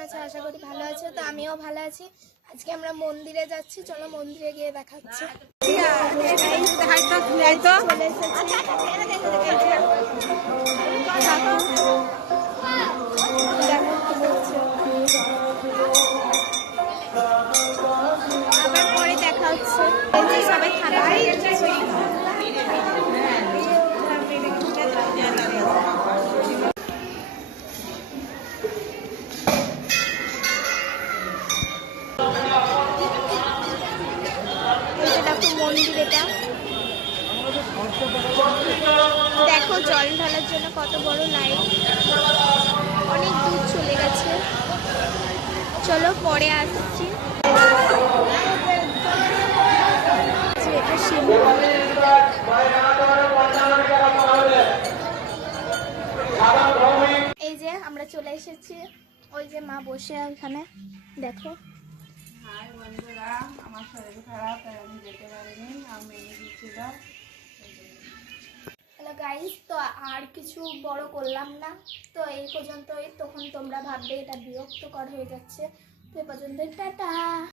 আছো আশা করি ভালো আছো তো আমিও ভালো আছি আজকে আমরা মন্দিরে যাচ্ছি চলো মন্দিরে গিয়ে দেখাচ্ছি চলে এসেছি মন্দির এটা দেখো, জল ঢালার জন্য কত বড় লাইন অনেক দূর চলে গেছে। চলো, পরে আসছি। এটা এই যে, আমরা চলে এসেছি। ওই যে মা বসে ওখানে দেখো। আমার শরীর খারাপ আমি যেতে আমি হ্যালো গাইস তো আর কিছু বড় করলাম না। তো এই পর্যন্তই। তখন তোমরা ভাববে এটা বিরক্তকর হয়ে যাচ্ছে। তো এই পর্যন্ত টাটা!